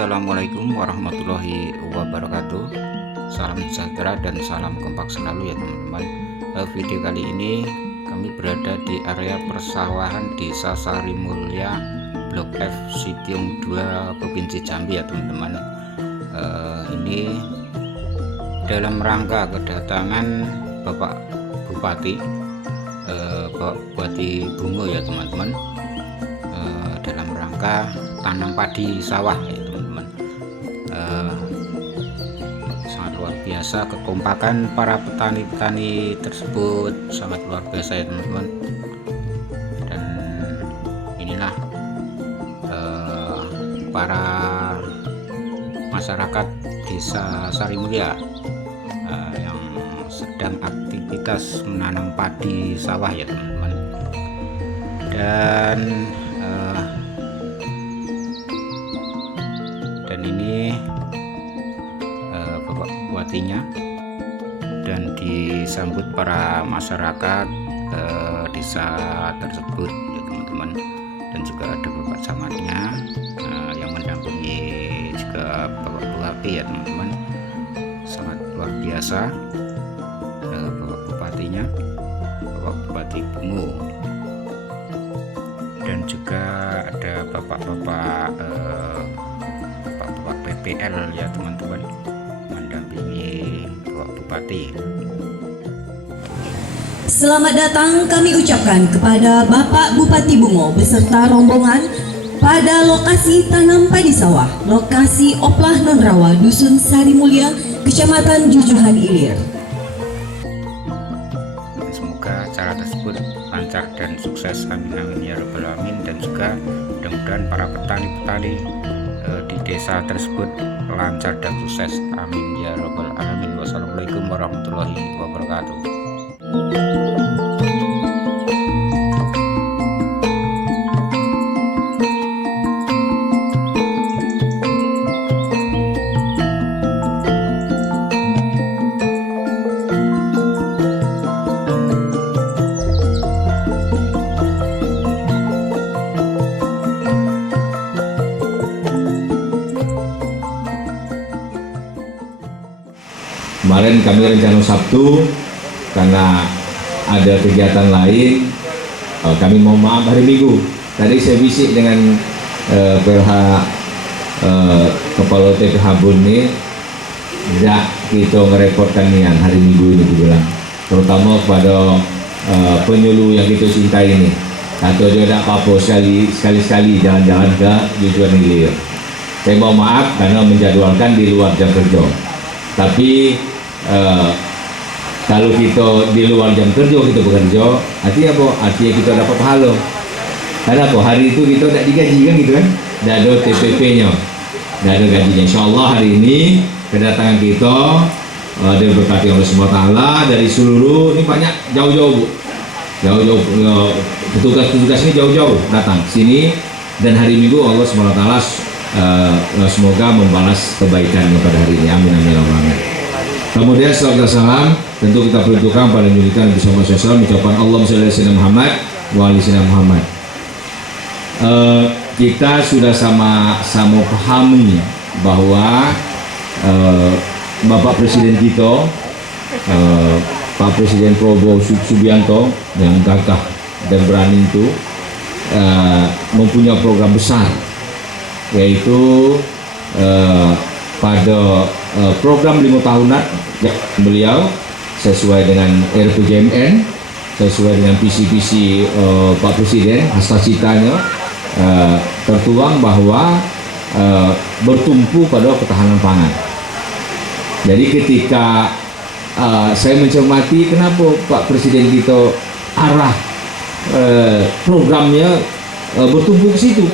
Assalamualaikum warahmatullahi wabarakatuh. Salam sejahtera dan salam kompak selalu ya teman-teman. Video kali ini kami berada di area persawahan Desa Sarimulya, Blok F, Sitiung 2, Provinsi Jambi ya teman-teman. Ini dalam rangka kedatangan Bapak Bupati, Bapak Bupati Bungo ya teman-teman, dalam rangka tanam padi sawah ya teman-teman. Sangat luar biasa kekompakan para petani-petani tersebut, sangat luar biasa ya teman-teman. Dan inilah para masyarakat Desa Sarimulya yang sedang aktivitas menanam padi sawah ya teman-teman. Dan ini Bapak Bupatinya, dan disambut para masyarakat desa tersebut ya teman-teman, dan juga ada Bapak Camatnya yang mendampingi juga Bapak Bupati ya teman-teman. Sangat luar biasa Bapak Bupatinya, Bapak Bupati Bungo, dan juga ada bapak-bapak PPL ya teman-teman, mendampingi Bapak Bupati. Selamat datang kami ucapkan kepada Bapak Bupati Bungo beserta rombongan pada lokasi tanam padi sawah, lokasi Oplah Nonrawa, Dusun Sarimulya, Kecamatan Jujuhan Ilir. Semoga acara tersebut lancar dan sukses, amin amin ya rabbal alamin. Dan juga mudah-mudahan para petani-petani di desa tersebut lancar dan sukses, amin ya rabbal alamin. Wassalamualaikum warahmatullahi wabarakatuh. Kemarin kami rencana Sabtu, karena ada kegiatan lain, kami mohon maaf hari Minggu. Tadi saya bisik dengan pihak Kepala TPH Bunni, tidak kita ngerepotkan yang hari Minggu ini dibilang, terutama kepada penyuluh yang kita cintai ini. Atau dia tidak apa-apa sekali-sekali jalan-jalan ke Jujuan Ilir. Saya mohon maaf karena menjadwalkan di luar jam kerja. Tapi kalau kita di luar jam kerja kita bekerja, artinya apa? Artinya kita dapat pahala. Karena apa? Hari itu kita tidak digaji kan gitu kan? Tidak ada TPP-nya, tidak ada gajinya. Insya Allah hari ini kedatangan kita diberkati oleh SWT dari seluruh, ini banyak jauh-jauh Bu, jauh-jauh petugas-petugas ini jauh-jauh datang sini, dan hari Minggu Allah SWT semoga membalas kebaikan pada hari ini, amin amin amin. Kemudian setelah salam, tentu kita peruntukkan pada junjungan Nabi Muhammad SAW, ucapan Allahumma shalli ala sayyidina Muhammad wa ali sayyidina Muhammad. Kita sudah sama pahami bahwa Bapak Presiden kita, Pak Presiden Prabowo Subianto yang gagah dan berani itu mempunyai program besar, yaitu pada program 5 tahunan beliau sesuai dengan RPJMN, sesuai dengan visi-visi Pak Presiden, cita-citanya tertuang bahwa bertumpu pada ketahanan pangan. Jadi ketika saya mencermati kenapa Pak Presiden kita arah programnya bertumpu ke situ,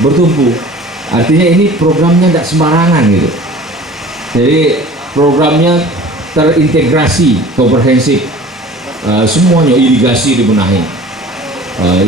bertumpu. Artinya ini programnya tidak sembarangan gitu. Jadi programnya terintegrasi, komprehensif, semuanya. Irigasi dibenahi,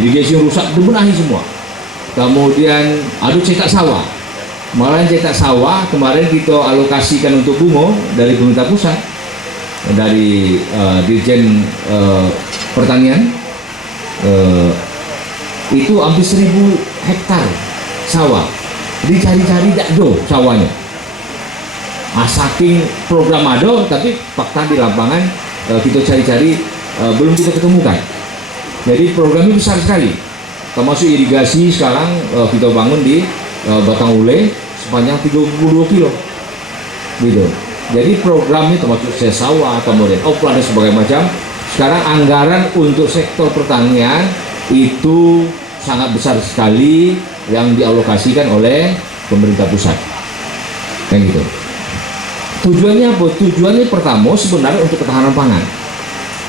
irigasi yang rusak dibenahi semua. Kemudian ada cetak sawah, malah cetak sawah kemarin kita alokasikan untuk Bungo dari pemerintah pusat, dari Dirjen Pertanian, itu hampir 1000 hektar sawah. Dicari-cari tak ada sawahnya. Saking program ada, tapi fakta di lapangan kita cari-cari belum kita ketemukan. Jadi programnya besar sekali. Termasuk irigasi sekarang kita bangun di Batang Ule sepanjang 32 kilo. Gitu. Jadi programnya termasuk sawah, kemudian opla dan sebagainya macam. Sekarang anggaran untuk sektor pertanian itu sangat besar sekali yang dialokasikan oleh pemerintah pusat. Kayak gitu. Tujuannya apa? Tujuannya pertama sebenarnya untuk ketahanan pangan,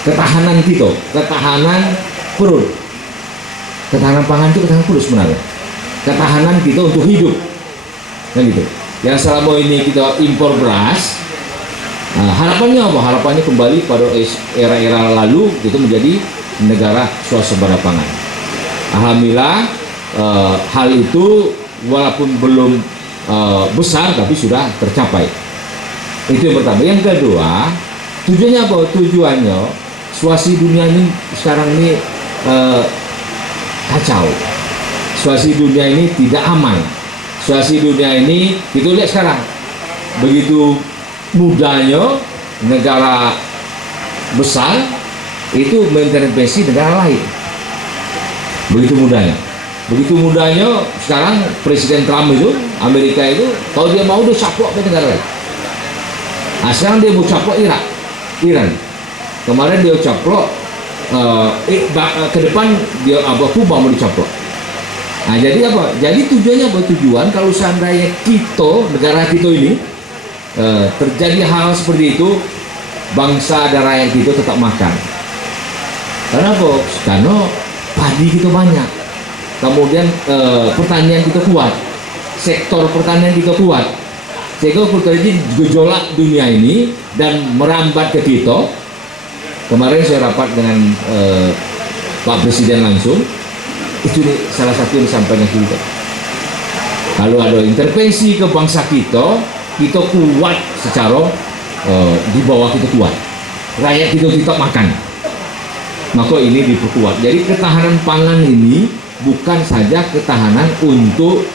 ketahanan kita, ketahanan perut. Ketahanan pangan itu ketahanan perut sebenarnya. Ketahanan kita untuk hidup, kan gitu. Yang selama ini kita impor beras, harapannya apa? Harapannya kembali pada era-era lalu, itu menjadi negara swasembada pangan. Alhamdulillah, hal itu walaupun belum besar, tapi sudah tercapai. Itu yang pertama. Yang kedua, tujuannya apa? Tujuannya situasi dunia ini sekarang ini kacau. Situasi dunia ini tidak aman. Situasi dunia ini kita lihat sekarang begitu mudahnya negara besar itu mengintervensi negara lain. Begitu mudahnya sekarang Presiden Trump itu Amerika itu kalau dia mau dia caplok ke negara lain. Sekarang dia mau caplok Iran. Kemarin dia caplok ke depan dia Kuba mau dicaplok. Jadi apa? Jadi tujuannya apa? Tujuan kalau seandainya kita, negara kita ini terjadi hal seperti itu, bangsa dan rakyat kita tetap makan. Karena apa? Karena padi kita banyak. Kemudian pertanian kita kuat. Sektor pertanian kita kuat. Sehingga terjadi gejolak dunia ini dan merambat ke kita. Kemarin saya rapat dengan Pak Presiden langsung, itu salah satu yang disampaikan kita. Kalau ada intervensi ke bangsa kita kuat secara di bawah kita kuat. Rakyat kita tetap makan. Maka ini diperkuat. Jadi ketahanan pangan ini bukan saja ketahanan untuk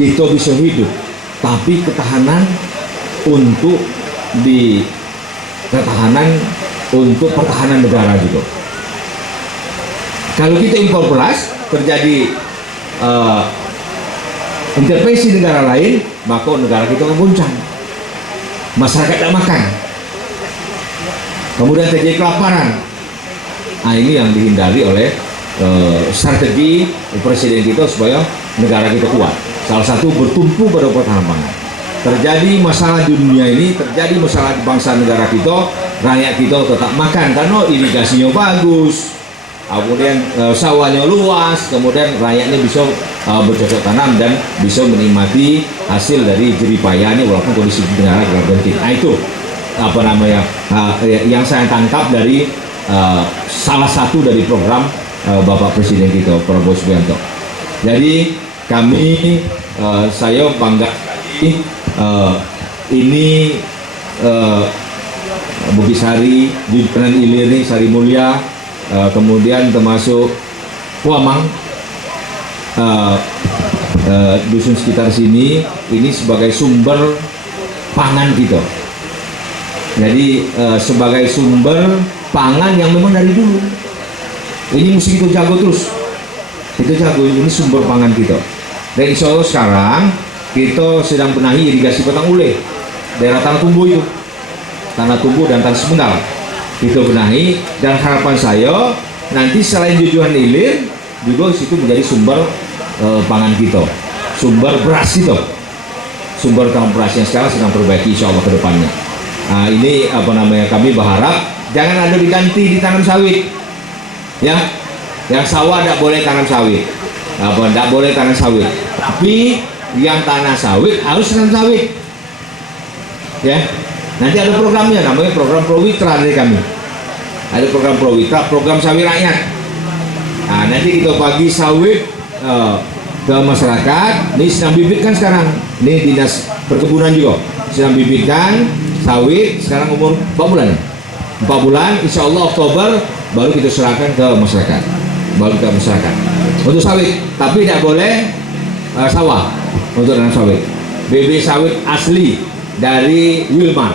kita bisa hidup, tapi ketahanan untuk pertahanan negara juga. Kalau kita impor beras, terjadi intervensi negara lain, maka negara kita mengguncang, masyarakat tak makan, kemudian terjadi kelaparan. Ini yang dihindari oleh strategi presiden kita supaya negara kita kuat. Salah satu bertumpu pada pertahanan pangan. Terjadi masalah di dunia ini, terjadi masalah di bangsa negara kita, rakyat kita tetap makan karena irigasinya bagus, kemudian sawahnya luas, kemudian rakyatnya bisa bercocok tanam dan bisa menikmati hasil dari jeripaya ini walaupun kondisi negara agak genting. Itu yang saya tangkap dari salah satu dari program Bapak Presiden kita, Prabowo Subianto. Jadi kami saya bangga ini Bukisari, Jujuran Iliri, Sari Mulia, kemudian termasuk Puamang, dusun sekitar sini, ini sebagai sumber pangan kita. Jadi sebagai sumber pangan yang memang dari dulu ini mesti kita jago terus. Kita jago, ini sumber pangan kita. Dan insya Allah sekarang kita sedang benahi irigasi Batang Ule, daerah Tanah Tumbuh itu, Tanah Tumbuh dan Tanah Semenggal kita benahi, dan harapan saya nanti selain Jujuran Ilir juga situ menjadi sumber pangan kita, sumber beras kita, sumber tanam beras yang sekarang sedang perbaiki insya Allah ke depannya. Ini kami berharap jangan ada diganti di tanam sawit, ya. Yang sawah tidak boleh tanam sawit, tidak boleh tanam sawit, tapi yang tanah sawit harus tanam sawit, ya. Nanti ada programnya, namanya program Prowitra dari kami. Ada program Prowitra, program sawit rakyat. Nanti kita bagi sawit ke masyarakat. Ini sedang bibitkan sekarang. Ini dinas perkebunan juga sedang bibitkan sawit. Sekarang umur 4 bulan. 4 bulan, insya Allah Oktober baru kita serahkan ke masyarakat. untuk sawit, tapi tidak boleh sawah untuk tanam sawit. Bibit sawit asli dari Wilmar.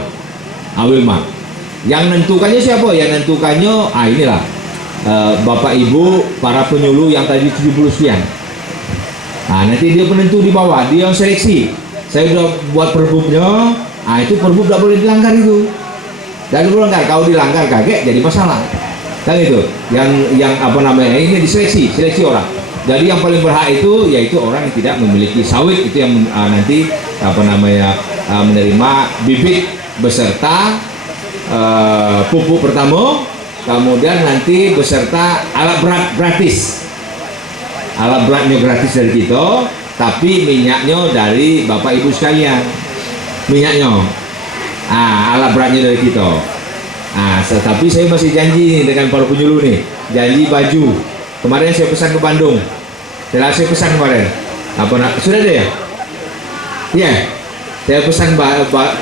Wilmar. Yang nentukannya siapa? Yang nentukannya inilah Bapak Ibu para penyuluh yang tadi 70 sekian. Nah, nanti dia penentu di bawah, dia yang seleksi. Saya sudah buat perbubnya. Itu perbub tidak boleh dilanggar itu. Dan dilanggar, kalau dilanggar kaget jadi masalah. Kan itu. Yang apa namanya? Ini diseleksi, seleksi orang. Jadi yang paling berhak itu yaitu orang yang tidak memiliki sawit, itu yang nanti apa namanya menerima bibit beserta pupuk pertama, kemudian nanti beserta alat berat gratis. Alat beratnya gratis dari kita, tapi minyaknya dari Bapak Ibu sekalian. Minyaknya, alat beratnya dari kita. Tapi saya masih janji nih dengan para penyuluh nih, janji baju. Kemarin saya pesan ke Bandung. Setelah saya pesan kemarin, sudah ada ya? Iya, saya pesan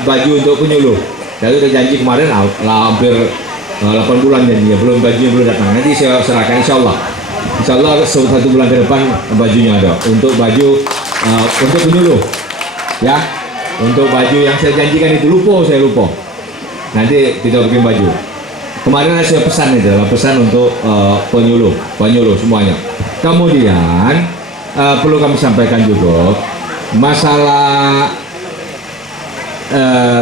baju untuk penyuluh. Lalu udah janji kemarin, hampir 8 bulan janjinya, bajunya belum datang. Nanti saya serahkan insya Allah. Insya Allah 1 bulan ke depan bajunya ada. Untuk baju untuk penyuluh, ya. Untuk baju yang saya janjikan itu saya lupa. Nanti kita bikin baju. Kemarin saya pesan itu, pesan untuk penyuluh semuanya. Kemudian perlu kami sampaikan juga masalah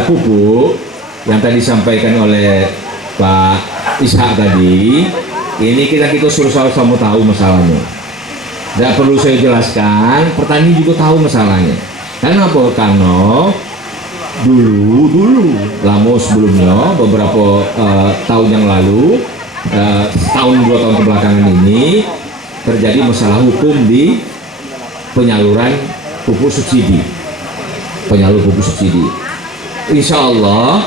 pupuk yang tadi disampaikan oleh Pak Ishak tadi. Ini kita suruh sama tahu masalahnya. Tidak perlu saya jelaskan, petani juga tahu masalahnya. Kenapa? Karena dulu lama sebelumnya, beberapa tahun yang lalu, setahun 2 tahun kebelakangan ini terjadi masalah hukum di penyaluran pupuk subsidi. Insya Allah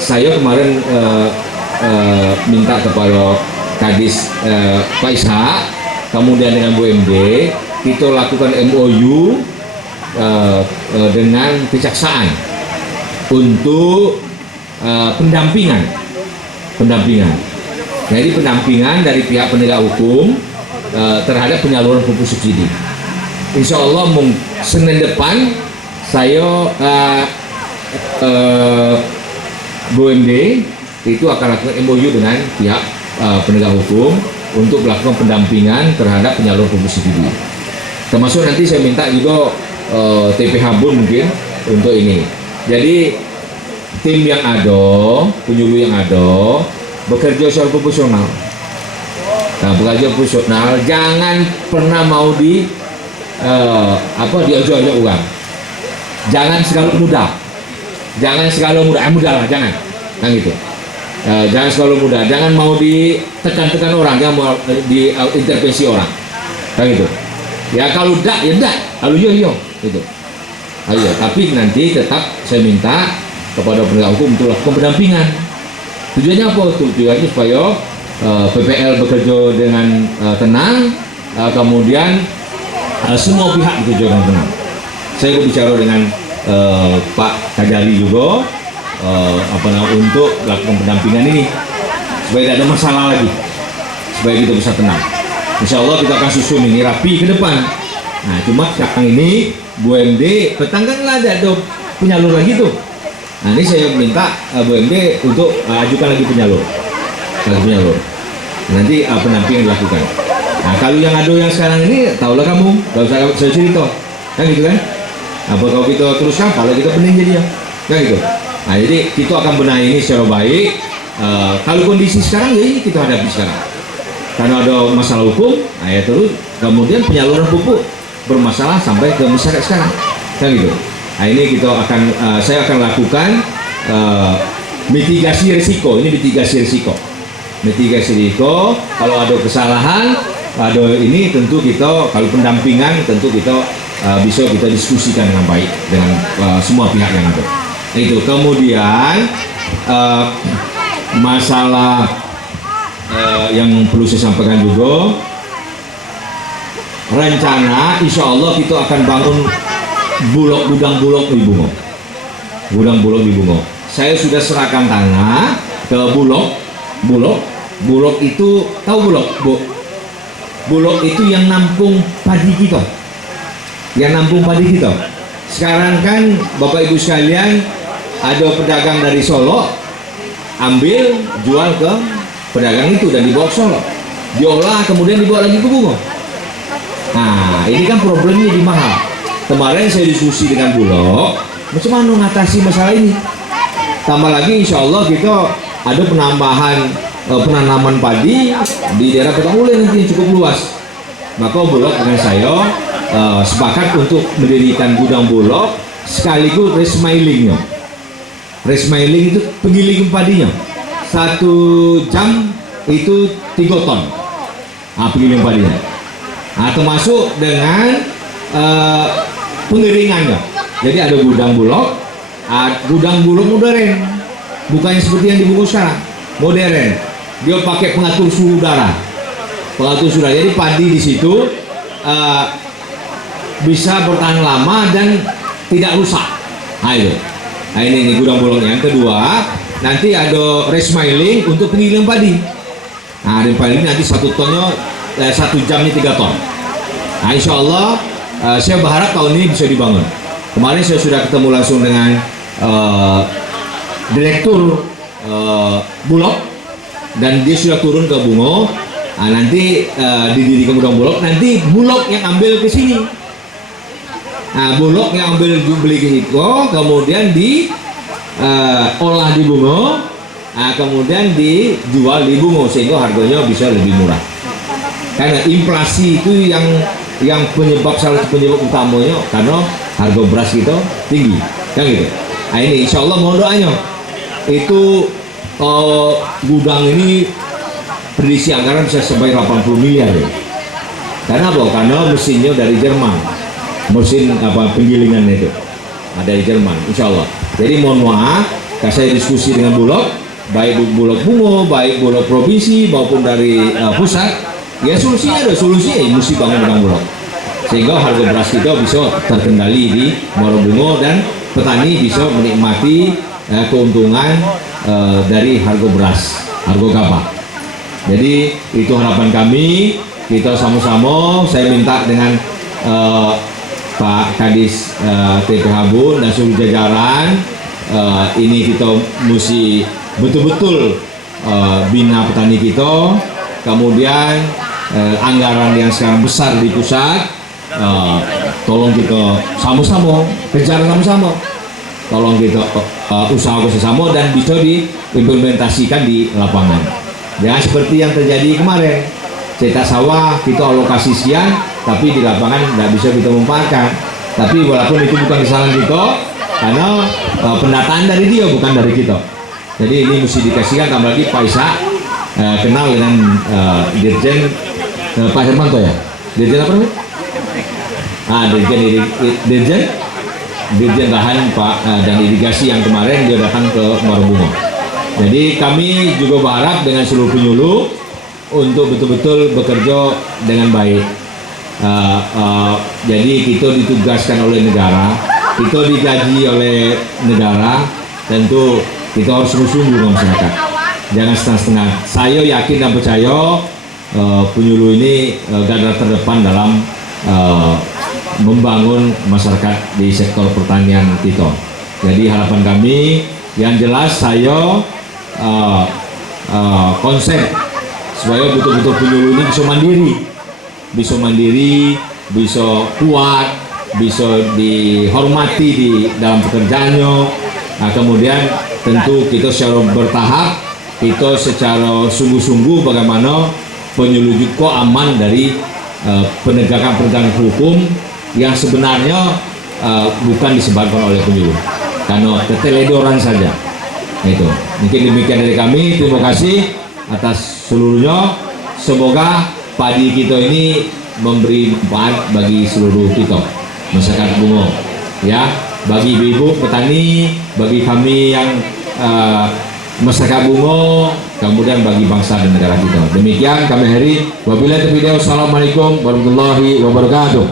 saya kemarin minta kepada Kadis Pak Ishak, kemudian dengan BUMD kita lakukan MOU dengan kejaksaan untuk pendampingan. Jadi pendampingan dari pihak penegak hukum terhadap penyaluran pupuk subsidi. Insya Allah Senin depan saya BUMD itu akan lakukan MOU dengan pihak penegak hukum untuk melakukan pendampingan terhadap penyaluran pupuk subsidi. Termasuk nanti saya minta juga TPH Bun mungkin untuk ini. Jadi tim yang ada, penyuluh yang ada bekerja secara profesional. Bekerja profesional, jangan pernah mau diajak-ajak uang. Jangan segala mudah. Mudah lah, jangan. Kan gitu. Jangan selalu mudah. Jangan mau ditekan-tekan orang, jangan mau diintervensi orang. Kan gitu. Ya kalau enggak, ya enggak. Kalau iya, gitu. Ayo, tapi nanti tetap saya minta kepada penegak hukum untuk lakukan pendampingan. Tujuannya apa? Tujuannya supaya PPL bekerja dengan tenang, kemudian semua pihak bekerja dengan tenang. Saya berbicara dengan Pak Kajari juga untuk melakukan pendampingan ini supaya tidak ada masalah lagi, supaya kita bisa tenang. Insya Allah kita akan susun ini rapi ke depan. Nah, cuma sekarang ini BUMD petangganlah ada penyalur lagi tuh. Nah, ini saya minta BUMD untuk ajukan lagi penyalur. Nanti pendampingan dilakukan. Nah, kalau yang ada yang sekarang ini, tahulah kamu, gak usah saya cerita, kan gitu kan? Apa kalau kita teruskan, kalau kita pening jadi ya, kan gitu. Nah, jadi kita akan benahi ini secara baik. Kalau kondisi sekarang ya ini kita hadapi sekarang. Karena ada masalah hukum, nah ya terus kemudian penyaluran pupuk bermasalah sampai ke masyarakat sekarang, kan gitu. Nah, ini kita akan saya akan lakukan mitigasi risiko. Ini mitigasi risiko. Kalau ada kesalahan, ada ini tentu kita kalau pendampingan tentu kita bisa kita diskusikan dengan baik dengan semua pihak yang ada. Itu kemudian masalah yang perlu saya sampaikan juga, rencana insya Allah kita akan bangun gudang bulog di Bungo. Saya sudah serahkan tanah ke bulog itu, tahu bulog Bu? Bulog itu yang nampung padi kita, sekarang kan Bapak Ibu sekalian, ada pedagang dari Solo ambil jual ke pedagang itu dan dibawa ke Solo, diolah kemudian dibawa lagi ke Bungo. Nah ini kan problemnya di mahal. Kemarin saya diskusi dengan Bulog, macam mana mengatasi masalah ini. Tambah lagi insya Allah kita ada penambahan penanaman padi di daerah Petamule nanti yang cukup luas. Maka Bulog dengan saya sepakat untuk mendirikan gudang Bulog sekaligus resmailing itu penggiling padinya 1 jam itu 3 ton penggiling padinya, termasuk dengan pengeringannya. Jadi ada gudang Bulog modern, bukan seperti yang dibungkus sekarang, modern. Dia pakai pengatur suhu udara. Jadi padi di situ bisa bertahan lama dan tidak rusak. Nah ini gudang Bulognya. Yang kedua, nanti ada resmailing untuk penggiling padi. Nah di padi nanti 1 tonnya 1 jamnya 3 ton. Nah insya Allah saya berharap tahun ini bisa dibangun. Kemarin saya sudah ketemu langsung dengan direktur Bulog dan dia sudah turun ke Bungo. Nah, nanti didirikan gudang Bulog, nanti Bulog yang ambil ke sini. Nah, Bulog yang ambil beli ke Hiko, kemudian diolah di Bungo, kemudian dijual di Bungo sehingga harganya bisa lebih murah. Karena inflasi itu yang salah satu penyebab utamanya karena harga beras kita tinggi, kan gitu. Nah ini insya Allah mohon doanya itu gudang ini prediksi anggaran bisa sampai 80 miliar ya. Karena apa? Karena mesinnya dari Jerman, mesin penggilingan itu dari Jerman, insya Allah. Jadi mohon maaf, saya diskusi dengan Bulog, baik Bulog Bungo, baik Bulog provinsi maupun dari pusat, ya solusinya mesti bangun gudang Bulog sehingga harga beras kita bisa terkendali di Muara Bungo dan petani bisa menikmati keuntungan dari harga beras, harga gabah. Jadi itu harapan kami, kita sama-sama. Saya minta dengan Pak Kadis PPH Bun dan seluruh jajaran, ini kita mesti betul-betul bina petani kita. Kemudian anggaran yang sekarang besar di pusat, tolong kita sama-sama kejar sama-sama, tolong kita usaha bersama dan bisa diimplementasikan di lapangan. Jangan seperti yang terjadi kemarin, cetak sawah kita alokasi sekian tapi di lapangan tidak bisa kita manfaatkan. Tapi walaupun itu bukan kesalahan kita, karena pendataan dari dia bukan dari kita. Jadi ini mesti dikasihkan. Tambah lagi Pak Isa kenal dengan Dirjen Pak Hermanto ya, Dirjen apa namanya? Dirjen Lahan Pak dan Irigasi yang kemarin dia datang ke Muara Bungo. Jadi kami juga berharap dengan seluruh penyuluh untuk betul-betul bekerja dengan baik. Jadi kita ditugaskan oleh negara, kita digaji oleh negara, tentu kita harus sungguh-sungguh masyarakat. Jangan setengah-setengah. Saya yakin dan percaya penyuluh ini garda terdepan dalam membangun masyarakat di sektor pertanian kita. Jadi harapan kami yang jelas, saya konsep supaya betul-betul penyuluh ini bisa mandiri, bisa kuat, bisa dihormati di dalam pekerjaannya. Nah, kemudian tentu kita secara bertahap, kita secara sungguh-sungguh bagaimana penyuluh juga aman dari penegakan hukum yang sebenarnya bukan disebabkan oleh penyuluh, karena keteledoran saja. Itu mungkin demikian dari kami. Terima kasih atas seluruhnya. Semoga padi kita ini memberi manfaat bagi seluruh kita masyarakat Bungo, ya, bagi ibu-ibu petani, bagi kami yang masyarakat Bungo, kemudian bagi bangsa dan negara kita. Demikian kami akhiri. Wabillahi taufiq. Wassalamualaikum warahmatullahi wabarakatuh.